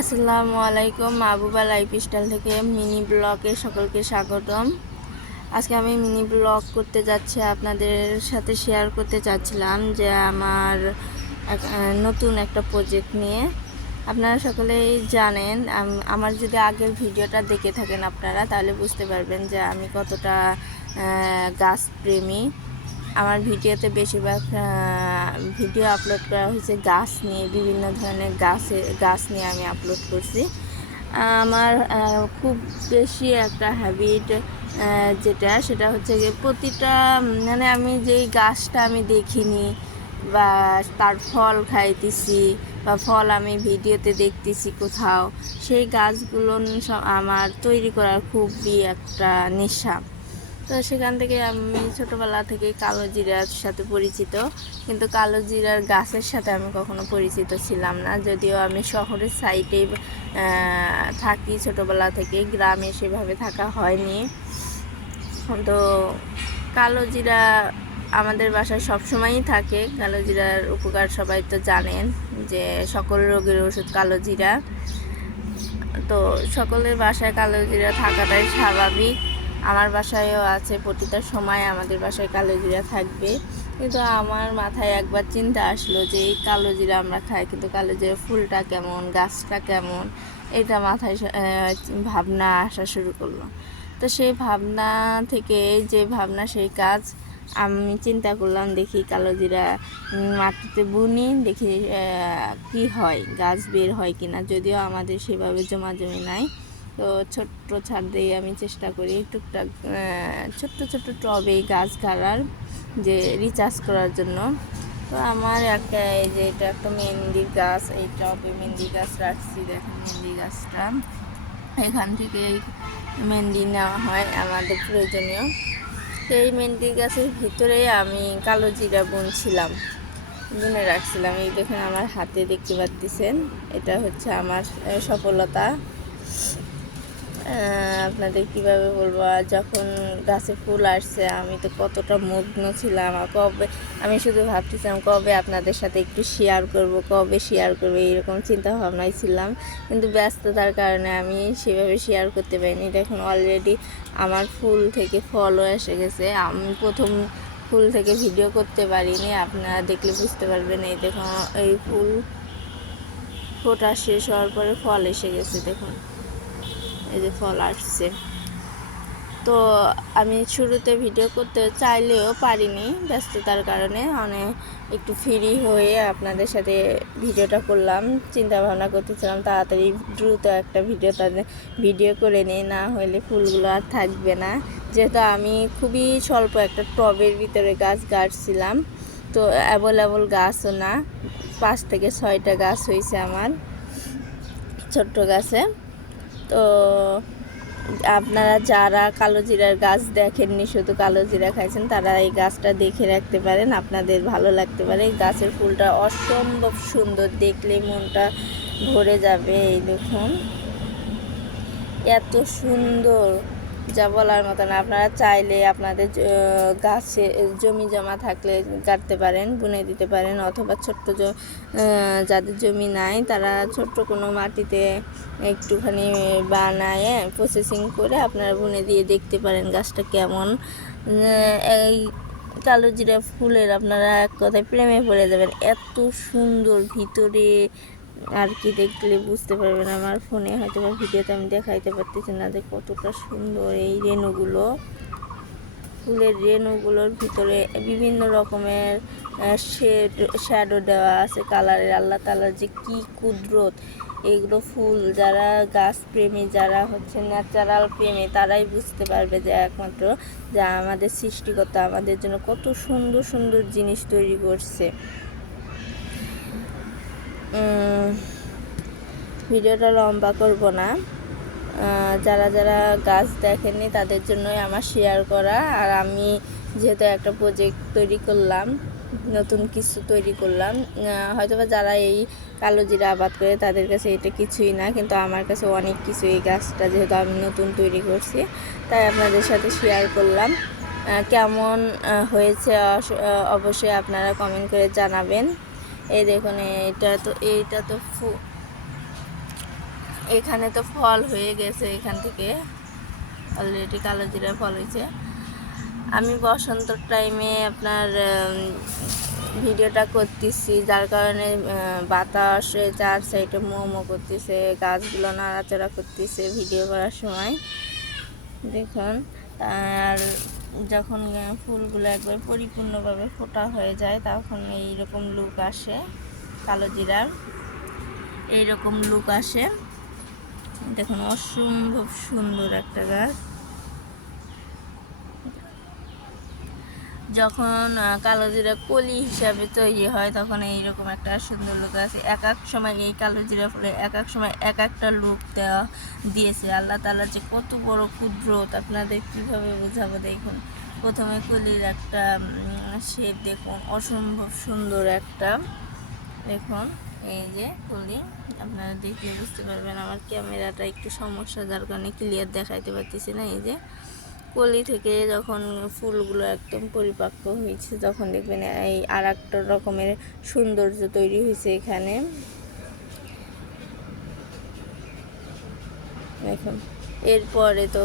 আসসালামু আলাইকুম, মাহবুবা লাইফস্টাইল থেকে মিনি ব্লগে সকলকে স্বাগতম। আজকে আমি মিনি ব্লগ করতে যাচ্ছি, আপনাদের সাথে শেয়ার করতে চাচ্ছিলাম যে আমার নতুন একটা প্রজেক্ট নিয়ে। আপনারা সকলেই জানেন, আমার যদি আগের ভিডিওটা দেখে থাকেন আপনারা, তাহলে বুঝতে পারবেন যে আমি কতটা গাছ প্রেমী। আমার ভিডিওতে বেশিরভাগ ভিডিও আপলোড করা হয়েছে গাছ নিয়ে, বিভিন্ন ধরনের গাছ নিয়ে আমি আপলোড করছি। আমার খুব বেশি একটা হ্যাবিট সেটা হচ্ছে যে প্রতিটা আমি যেই গাছটা আমি দেখিনি বা তার ফল খাইতেছি বা ফল আমি ভিডিওতে দেখতেছি কোথাও, সেই গাছগুলো আমার তৈরি করার খুবই একটা নেশা। তো সেখান থেকে আমি ছোটোবেলা থেকে কালো জিরার সাথে পরিচিত, কিন্তু কালো জিরার গাছের সাথে আমি কখনো পরিচিত ছিলাম না। যদিও আমি শহরের সাইডে থাকি, ছোটোবেলা থেকে গ্রামে সেভাবে থাকা হয়নি। তো কালো জিরা আমাদের বাসায় সবসময়ই থাকে। কালো জিরার উপকার সবাই তো জানেন যে সকল রোগের ওষুধ কালো জিরা। তো সকলের বাসায় কালো জিরা থাকাটাই স্বাভাবিক। আমার বাসায়ও আছে, প্রতিটা সময় আমাদের বাসায় কালো জিরা থাকবে। কিন্তু আমার মাথায় একবার চিন্তা আসলো যে এই কালো জিরা আমরা খাই, কিন্তু কালো জিরা ফুলটা কেমন, গাছটা কেমন, এটা মাথায় ভাবনা আসা শুরু করলো। তো সেই ভাবনা থেকে যে ভাবনা সেই কাজ, আমি চিন্তা করলাম দেখি কালো জিরা মাটিতে বুনি, দেখি কি হয়, গাছ বের হয় কিনা। যদিও আমাদের সেভাবে জমি নাই, তো ছোট্ট ছাদ দিয়ে আমি চেষ্টা করি টুকটাক ছোট্ট ছোট্ট টবে গাছ গাড়ার, যে রিচার্জ করার জন্য। তো আমার একটা এটা একটা মেহেন্দির গাছ, এই টবে মেহেন্দি গাছ রাখছি। দেখেন মেহেন্দি গাছটা, এখান থেকে মেহেন্দি নেওয়া হয় আমাদের প্রয়োজনীয়। তো এই মেহেন্দি গাছের ভিতরে আমি কালো জিরা বুনে রাখছিলাম। এই দেখুন আমার হাতে দেখতে পাচ্ছেন, এটা হচ্ছে আমার সফলতা। আপনাদের কিভাবে বলবো, যখন গাছে ফুল আসছে আমি তো কতটা মগ্ন ছিলাম। আমি শুধু ভাবতেছিলাম কবে আপনাদের সাথে একটু শেয়ার করব এইরকম চিন্তা ভাবনায় ছিলাম। কিন্তু ব্যস্ততার কারণে আমি সেভাবে শেয়ার করতে পারিনি। দেখুন অলরেডি আমার ফুল থেকে ফলও এসে গেছে। আমি প্রথম ফুল থেকে ভিডিও করতে পারিনি, আপনারা দেখলে বুঝতে পারবেন। এই দেখুন এই ফুল ফোটা শেষ হওয়ার পরে ফল এসে গেছে, দেখুন এই যে ফল আসছে। তো আমি শুরুতে ভিডিও করতে চাইলেও পারিনি, ব্যস্ততার কারণে। একটু ফ্রি হয়ে আপনাদের সাথে ভিডিওটা করলাম। চিন্তা ভাবনা করতেছিলাম তাড়াতাড়ি দ্রুত একটা ভিডিও করে নিই, না হলে ফুলগুলো আর থাকবে না। যেহেতু আমি খুবই স্বল্প একটা টবের ভিতরে গাছ গাড়ছিলাম, তো অ্যাভেলেবল গাছও না, 5 থেকে 6টা গাছ হয়েছে আমার ছোট্ট গাছে। তো আপনারা যারা কালো জিরার গাছ দেখেননি, শুধু কালো জিরা খাইছেন, তারা এই গাছটা দেখে রাখতে পারেন, আপনাদের ভালো লাগতে পারে। এই গাছের ফুলটা অসম্ভব সুন্দর, দেখলেই মনটা ভরে যাবে। এই দেখুন এত সুন্দর, যা বলার মতো না। আপনারা চাইলে আপনাদের গাছে জমি জমা থাকলে কাটতে পারেন, বুনে দিতে পারেন, অথবা যাদের জমি নাই তারা ছোট্ট কোনো মাটিতে একটুখানি বানায় প্রসেসিং করে আপনারা বুনে দিয়ে দেখতে পারেন গাছটা কেমন। এই কালো জিরা ফুলের আপনারা এক কথায় প্রেমে পড়ে যাবেন, এত সুন্দর ভিতরে আর কি, দেখলে বুঝতে পারবেন। আমার ফোনে হয়তো বা ভিডিওতে আমি দেখাইতে পারতেছি না যে কতটা সুন্দর। এই ফুলের রেণুগুলোর ভিতরে বিভিন্ন রকমের শ্যাডো দেওয়া আছে কালারের। আল্লাহ তাআলার যে কি কুদরত! এইগুলো ফুল যারা গাছ প্রেমী, যারা হচ্ছে ন্যাচারাল প্রেমী, তারাই বুঝতে পারবে যে একমাত্র যে আমাদের সৃষ্টিকর্তা আমাদের জন্য কত সুন্দর সুন্দর জিনিস তৈরি করছে। ভিডিওটা লম্বা করব না, যারা যারা গাছ দেখেননি তাদের জন্যই আমার শেয়ার করা। আর আমি যেহেতু একটা প্রজেক্ট তৈরি করলাম, নতুন কিছু তৈরি করলাম, হয়তোবা যারা এই কালো জিরা আবাদ করে তাদের কাছে এটা কিছুই না, কিন্তু আমার কাছে অনেক কিছু। এই গাছটা যেহেতু আমি নতুন তৈরি করছি, তাই আপনাদের সাথে শেয়ার করলাম। কেমন হয়েছে অবশ্যই আপনারা কমেন্ট করে জানাবেন। এই দেখুন এইটা তো এখানে তো ফল হয়ে গেছে, এখান থেকে অলরেডি কালোজিরা ফল হয়েছে। আমি বসন্তর টাইমে আপনার ভিডিওটা করতেছি, যার কারণে বাতাস চার সাইডে মোমো করতেছে, গাছগুলো নাড়াচাড়া করতেছে ভিডিও করার সময় দেখুন। আর যখন ফুলগুলো একবার পরিপূর্ণভাবে ফোটা হয়ে যায় তখন এইরকম লুক আসে, কালোজিরার এইরকম লুক আসে। দেখুন অসম্ভব সুন্দর একটা গাছ। যখন কালোজিরা কলি হিসাবে তৈরি হয় তখন এইরকম একটা সুন্দর লুক আছে। এক এক সময় এই কালোজিরা ফুলে এক এক সময় এক একটা লুক দিয়েছে। আল্লাহ তাআলা যে কত বড় কুদরত আপনাদের কীভাবে বোঝাবো। দেখুন প্রথমে কলির একটা শেপ দেখুন, অসম্ভব সুন্দর একটা। দেখুন এই যে কলি, আপনারা দেখলে বুঝতে পারবেন। আমার ক্যামেরাটা একটু সমস্যা, যার কারণে ক্লিয়ার দেখাইতে পারতেছি না। এই যে কলি থেকে যখন ফুলগুলো একদম পরিপাক্ক হয়েছে তখন দেখবেন এই আর একটা রকমের সৌন্দর্য তৈরি হয়েছে এখানে। দেখুন এরপরে তো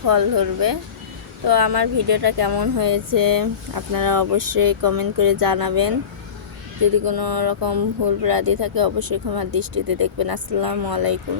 ফল ধরবে। তো আমার ভিডিওটা কেমন হয়েছে আপনারা অবশ্যই কমেন্ট করে জানাবেন। যদি কোনো রকম ভুল ভ্রান্তি থাকে অবশ্যই ক্ষমার দৃষ্টিতে দেখবেন। আসসালামু আলাইকুম।